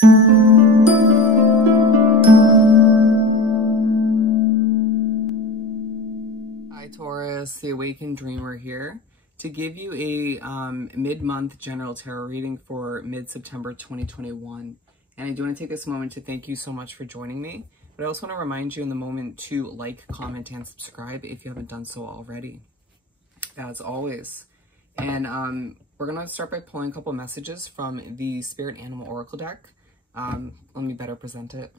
Hi Taurus, the Awakened Dreamer here to give you a mid-month general tarot reading for mid-September 2021. And I do want to take this moment to thank you so much for joining me. But I also want to remind you in the moment to like, comment, and subscribe if you haven't done so already, as always. And we're going to start by pulling a couple messages from the Spirit Animal Oracle deck. Let me better present it.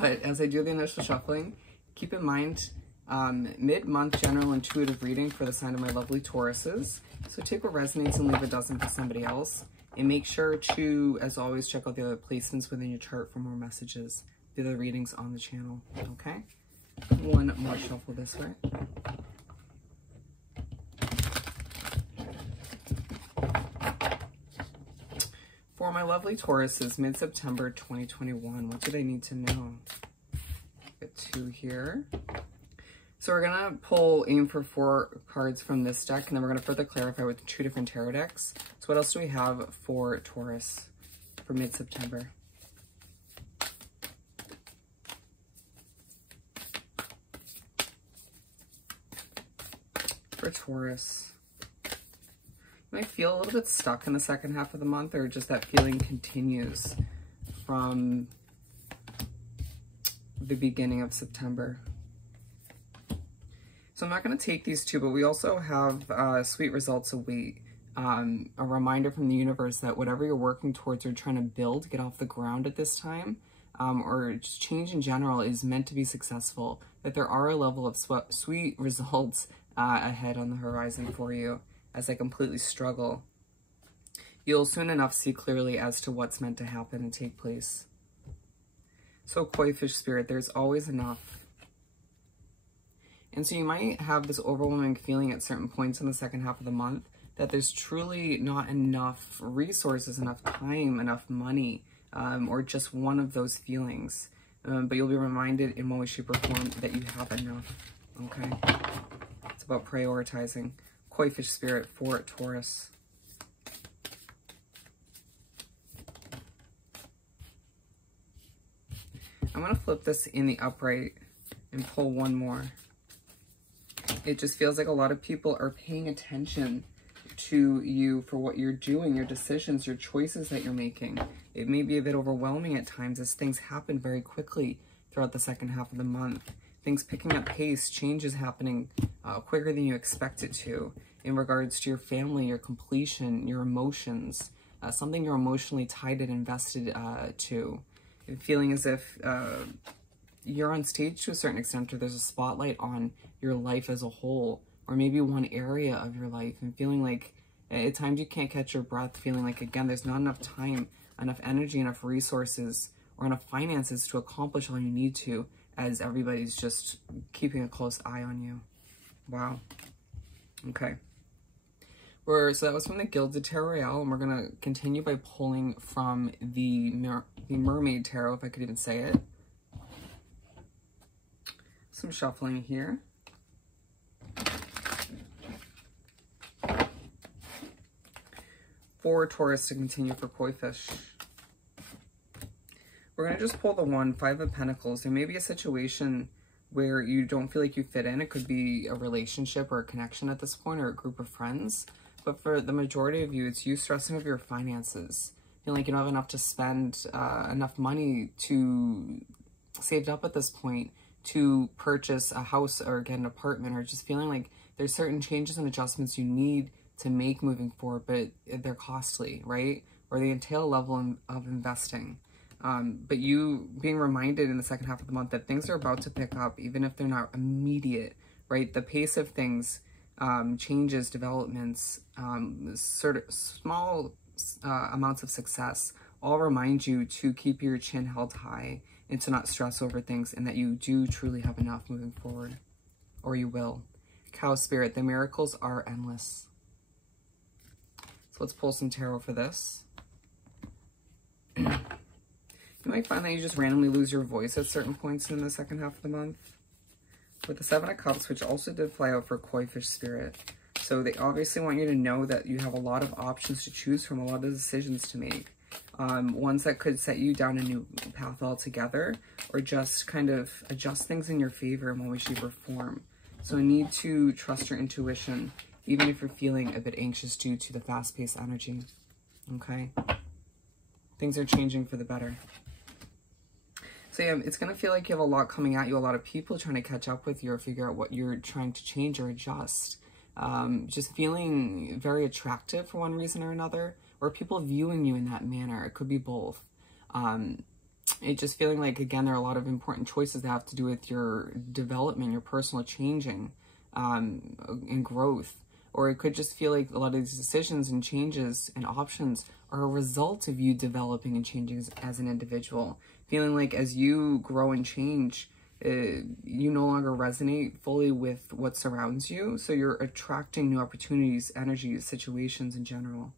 But as I do the initial shuffling, keep in mind mid-month general intuitive reading for the sign of my lovely Tauruses. So take what resonates and leave a dozen for somebody else. And make sure to, as always, check out the other placements within your chart for more messages. The other readings on the channel, okay? One more shuffle this way. For my lovely Tauruses, mid-September 2021, what do they need to know? Get two here. So we're going to aim for 4 cards from this deck, and then we're going to further clarify with 2 different tarot decks. So what else do we have for Taurus for mid-September? For Taurus, you might feel a little bit stuck in the second half of the month, or just that feeling continues from the beginning of September. So I'm not going to take these 2, but we also have sweet results await. A reminder from the universe that whatever you're working towards or trying to build, get off the ground at this time, or just change in general, is meant to be successful. That there are a level of sweet results ahead on the horizon for you as I completely struggle. You'll soon enough see clearly as to what's meant to happen and take place. So Koi Fish Spirit, there's always enough. And so you might have this overwhelming feeling at certain points in the second half of the month that there's truly not enough resources, enough time, enough money, or just one of those feelings. But you'll be reminded in one way, shape, or form that you have enough, okay? It's about prioritizing. Koi Fish Spirit for Taurus. I'm going to flip this in the upright and pull one more. It just feels like a lot of people are paying attention to you for what you're doing, your decisions, your choices that you're making. It may be a bit overwhelming at times as things happen very quickly throughout the second half of the month. Things picking up pace, changes happening quicker than you expect it to in regards to your family, your completion, your emotions, something you're emotionally tied and invested to. Feeling as if you're on stage to a certain extent, or there's a spotlight on your life as a whole, or maybe one area of your life, and feeling like at times you can't catch your breath, feeling like, again, there's not enough time, enough energy, enough resources, or enough finances to accomplish all you need to, as everybody's just keeping a close eye on you. Wow. Okay. So that was from the Gilded Tarot Royale, and we're going to continue by pulling from the Mermaid Tarot, if I could even say it. Some shuffling here. For Taurus to continue for Koi Fish. We're going to just pull the 5 of Pentacles. There may be a situation where you don't feel like you fit in. It could be a relationship or a connection at this point, or a group of friends. But for the majority of you, it's you stressing over your finances. Feeling like you don't have enough to spend, enough money to saved up at this point to purchase a house or get an apartment, or just feeling like there's certain changes and adjustments you need to make moving forward, but they're costly, right? Or they entail a level of investing. But you being reminded in the second half of the month that things are about to pick up, even if they're not immediate, right? The pace of things, changes, developments, sort of small amounts of success, all remind you to keep your chin held high and to not stress over things, and that you do truly have enough moving forward, or you will. Cow Spirit, the miracles are endless. So let's pull some tarot for this. You might find that you just randomly lose your voice at certain points in the second half of the month. With the 7 of Cups, which also did fly out for Koi Fish Spirit. So they obviously want you to know that you have a lot of options to choose from, a lot of decisions to make. Ones that could set you down a new path altogether, or just kind of adjust things in your favor in one way, shape, or form. So I need to trust your intuition, even if you're feeling a bit anxious due to the fast-paced energy, okay? Things are changing for the better. So yeah, it's going to feel like you have a lot coming at you, a lot of people trying to catch up with you or figure out what you're trying to change or adjust. Just feeling very attractive for one reason or another, or people viewing you in that manner. It could be both. It just feeling like, again, there are a lot of important choices that have to do with your development, your personal changing, and growth. Or it could just feel like a lot of these decisions and changes and options are a result of you developing and changing as an individual. Feeling like as you grow and change, you no longer resonate fully with what surrounds you. So you're attracting new opportunities, energies, situations in general.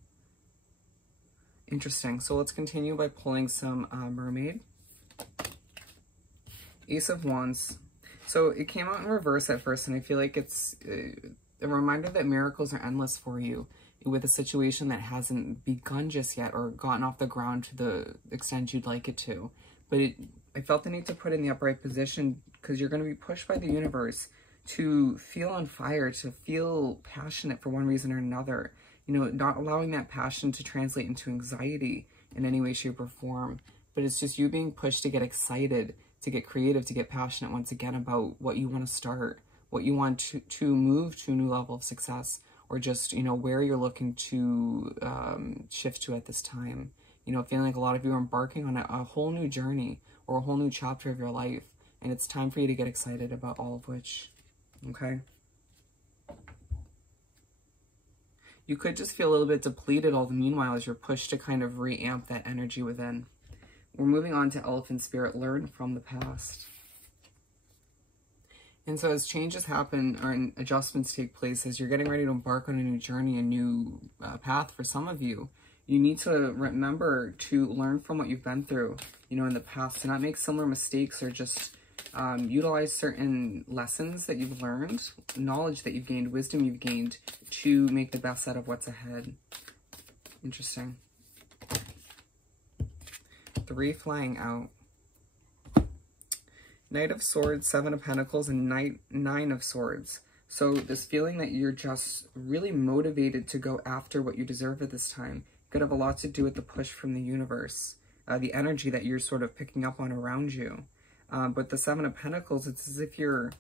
Interesting. So let's continue by pulling some Mermaid. Ace of Wands. So it came out in reverse at first, and I feel like it's a reminder that miracles are endless for you with a situation that hasn't begun just yet or gotten off the ground to the extent you'd like it to. But I felt the need to put it in the upright position because you're going to be pushed by the universe to feel on fire, to feel passionate for one reason or another. You know, not allowing that passion to translate into anxiety in any way, shape, or form. But it's just you being pushed to get excited, to get creative, to get passionate once again about what you want to start, what you want to move to a new level of success, or just, you know, where you're looking to shift to at this time. You know, feeling like a lot of you are embarking on a whole new journey or a whole new chapter of your life. And it's time for you to get excited about all of which, okay? You could just feel a little bit depleted all the meanwhile as you're pushed to kind of re-amp that energy within. We're moving on to Elephant Spirit, learn from the past. And so as changes happen or adjustments take place, as you're getting ready to embark on a new journey, a new path for some of you, you need to remember to learn from what you've been through, you know, in the past, to not make similar mistakes or just utilize certain lessons that you've learned, knowledge that you've gained, wisdom you've gained to make the best out of what's ahead. Interesting. 3 flying out. Knight of Swords, 7 of Pentacles, and 9 of Swords. So this feeling that you're just really motivated to go after what you deserve at this time could have a lot to do with the push from the universe, the energy that you're sort of picking up on around you. But the 7 of Pentacles, it's as if you're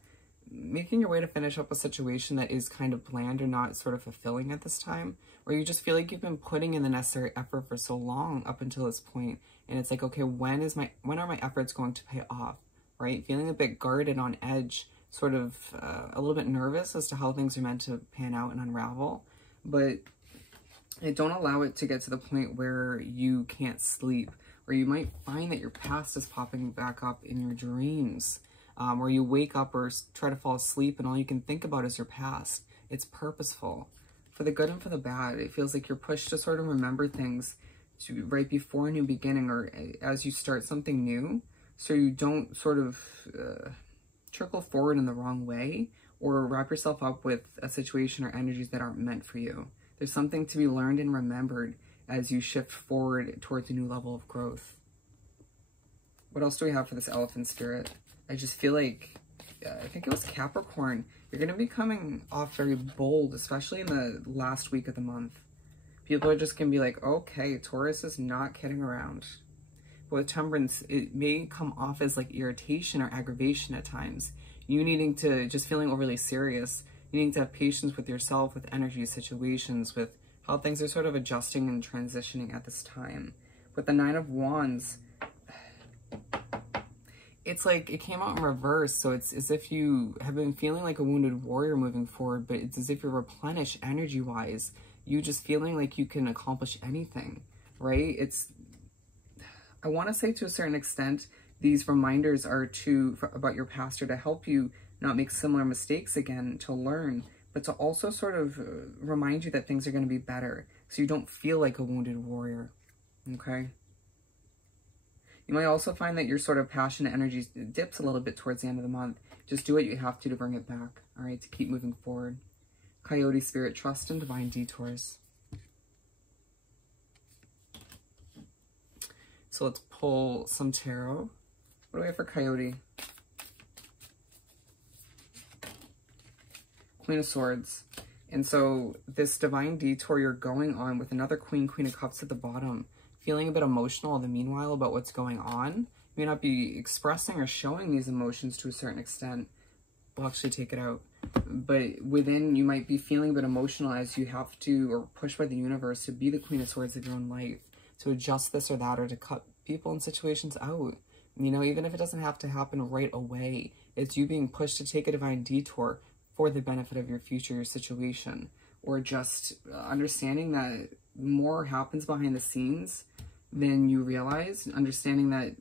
making your way to finish up a situation that is kind of bland or not sort of fulfilling at this time, or you just feel like you've been putting in the necessary effort for so long up until this point, and it's like, okay, when are my efforts going to pay off, right? Feeling a bit guarded, on edge, sort of a little bit nervous as to how things are meant to pan out and unravel, but don't allow it to get to the point where you can't sleep, or you might find that your past is popping back up in your dreams, or you wake up or try to fall asleep and all you can think about is your past. It's purposeful. For the good and for the bad, it feels like you're pushed to sort of remember things right before a new beginning or as you start something new, so you don't sort of trickle forward in the wrong way or wrap yourself up with a situation or energies that aren't meant for you. There's something to be learned and remembered as you shift forward towards a new level of growth. What else do we have for this Elephant Spirit? I just feel like, I think it was Capricorn, you're going to be coming off very bold, especially in the last week of the month. People are just going to be like, okay, Taurus is not kidding around. But with Temperance, it may come off as like irritation or aggravation at times. You needing to, just feeling overly serious, you need to have patience with yourself, with energy, situations, with how things are sort of adjusting and transitioning at this time. With the 9 of Wands, it's like it came out in reverse, so it's as if you have been feeling like a wounded warrior moving forward, but it's as if you're replenished energy-wise. You just feeling like you can accomplish anything, right? I want to say to a certain extent, these reminders are about your past or to help you not make similar mistakes again, to learn, but to also sort of remind you that things are going to be better, so you don't feel like a wounded warrior, okay? You might also find that your sort of passionate energy dips a little bit towards the end of the month. Just do what you have to bring it back, all right, to keep moving forward. Coyote Spirit, trust in divine detours. So let's pull some tarot. What do we have for Coyote? Queen of Swords. And so this divine detour you're going on with another Queen of Cups at the bottom, feeling a bit emotional in the meanwhile about what's going on. You may not be expressing or showing these emotions to a certain extent. We'll actually take it out. But within, you might be feeling a bit emotional as you have to, or pushed by the universe to be the Queen of Swords of your own life, to adjust this or that, or to cut people and situations out. You know, even if it doesn't have to happen right away, it's you being pushed to take a divine detour for the benefit of your future, your situation, or just understanding that more happens behind the scenes than you realize, understanding that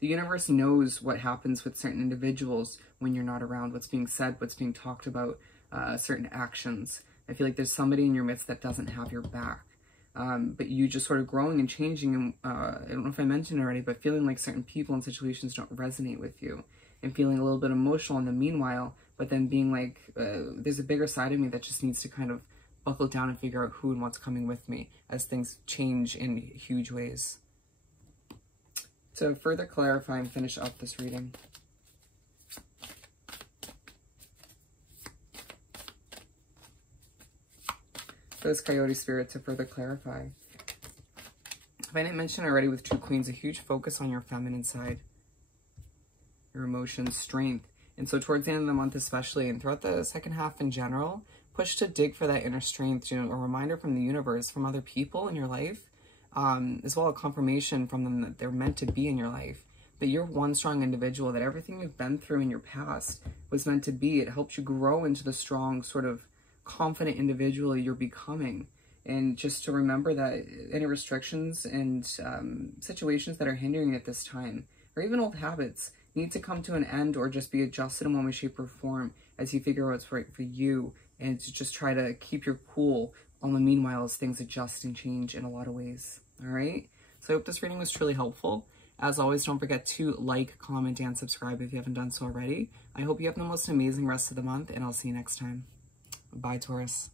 the universe knows what happens with certain individuals when you're not around, what's being said, what's being talked about, certain actions. I feel like there's somebody in your midst that doesn't have your back. But you just sort of growing and changing, and I don't know if I mentioned already, but feeling like certain people and situations don't resonate with you, and feeling a little bit emotional in the meanwhile, but then being like, there's a bigger side of me that just needs to kind of buckle down and figure out who and what's coming with me as things change in huge ways. To further clarify and finish up this reading, those Coyote Spirit, to further clarify. If I didn't mention already, with Two Queens, a huge focus on your feminine side, your emotions, strength. And so towards the end of the month especially, and throughout the second half in general, push to dig for that inner strength, you know, a reminder from the universe, from other people in your life, as well as confirmation from them that they're meant to be in your life, that you're one strong individual, that everything you've been through in your past was meant to be. It helps you grow into the strong, sort of confident individual you're becoming. And just to remember that any restrictions and situations that are hindering you at this time, or even old habits, need to come to an end or just be adjusted in one way, shape, or form as you figure out what's right for you, and to just try to keep your cool on the meanwhile as things adjust and change in a lot of ways. All right? So I hope this reading was truly helpful. As always, don't forget to like, comment, and subscribe if you haven't done so already. I hope you have the most amazing rest of the month, and I'll see you next time. Bye, Taurus.